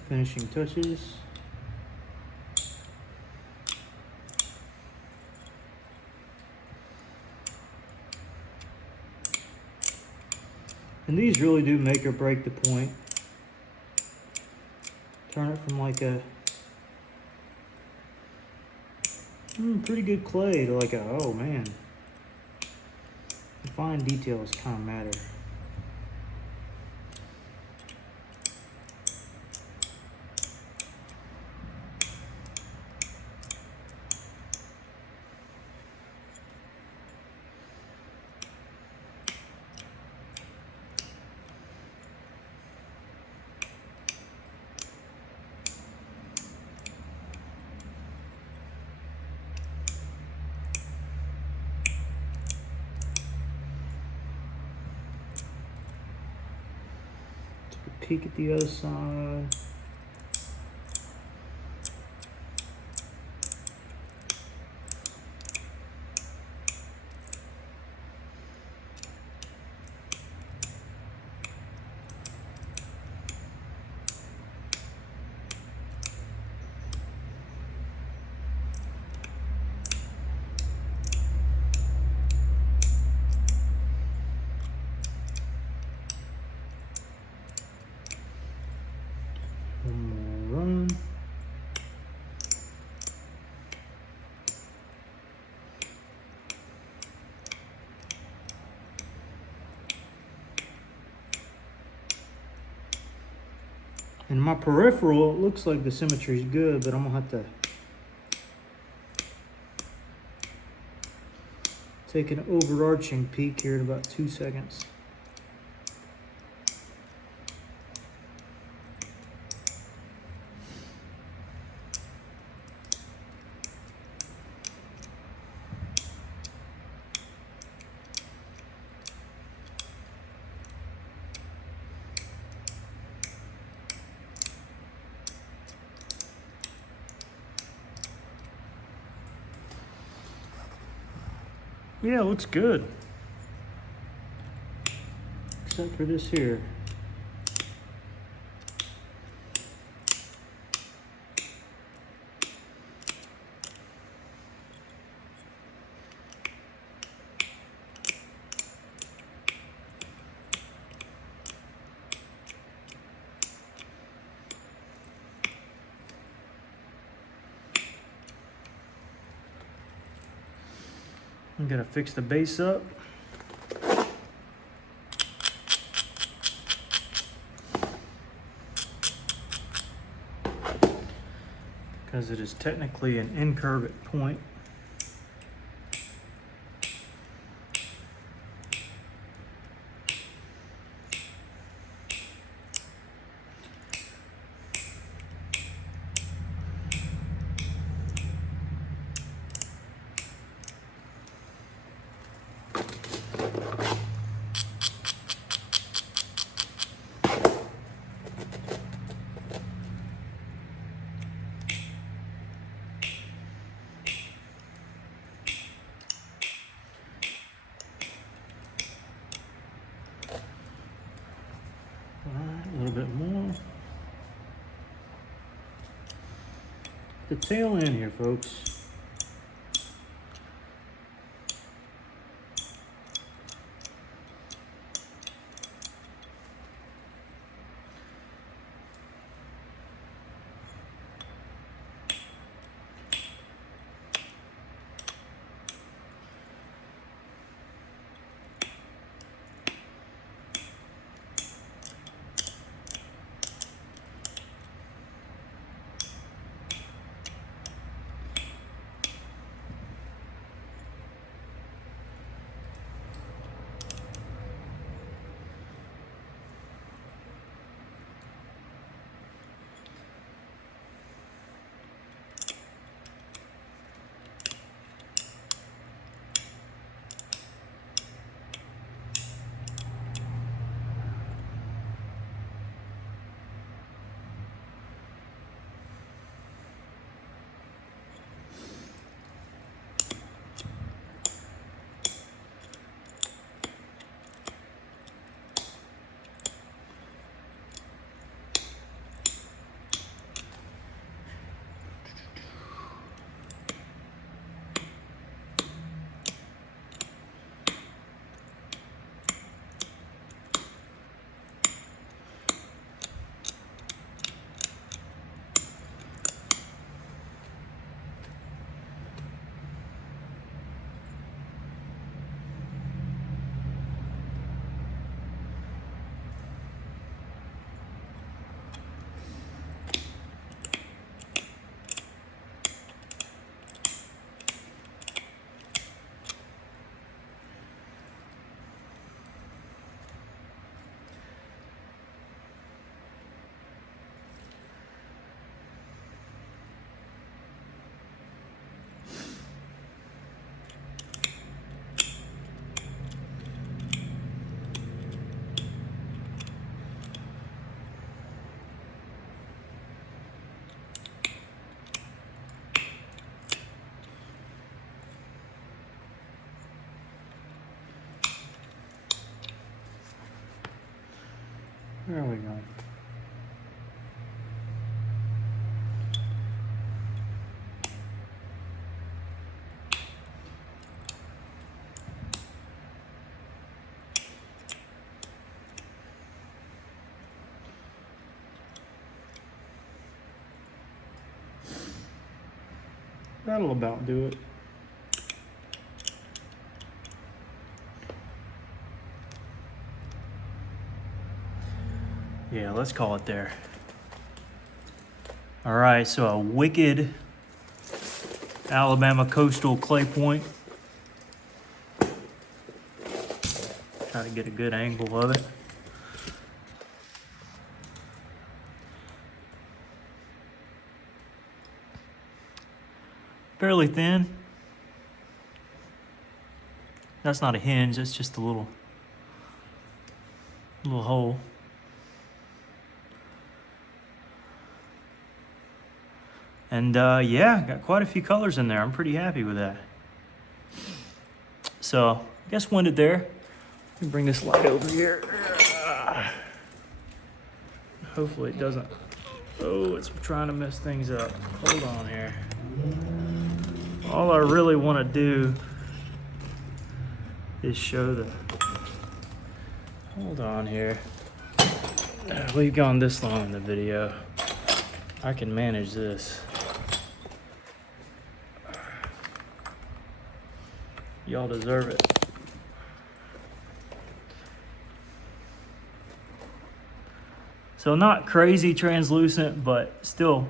finishing touches. And these really do make or break the point. Turn it from like a pretty good clay to like a, oh man. The fine details kind of matter. Peek at the other side. One more run. In my peripheral, it looks like the symmetry is good, but I'm gonna have to take an overarching peek here in about 2 seconds. Yeah, it looks good. Except for this here. I'm gonna fix the base up. Because it is technically an incurved point. A little bit more. The tail end here, folks. There we go. That'll about do it. Yeah, let's call it there. All right, so a wicked Alabama coastal clay point. Try to get a good angle of it. Fairly thin. That's not a hinge, that's just a little hole. And yeah, got quite a few colors in there. I'm pretty happy with that. So, I guess we'll end it there. Let me bring this light over here. Hopefully it doesn't. Oh, it's trying to mess things up. Hold on here. All I really want to do is show the. Hold on here. We've gone this long in the video. I can manage this. Y'all deserve it. So not crazy translucent, but still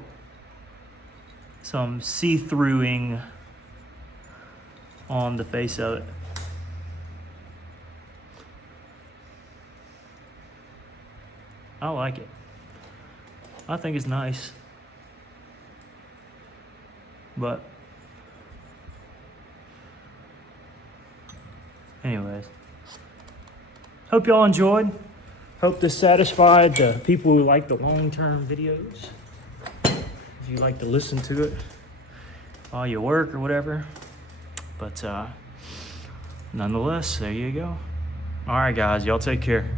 some see-throughing on the face of it. I like it. I think it's nice. But anyways, hope y'all enjoyed. Hope this satisfied the people who like the long-term videos. If you like to listen to it while you work or whatever. But nonetheless, there you go. All right, guys, y'all take care.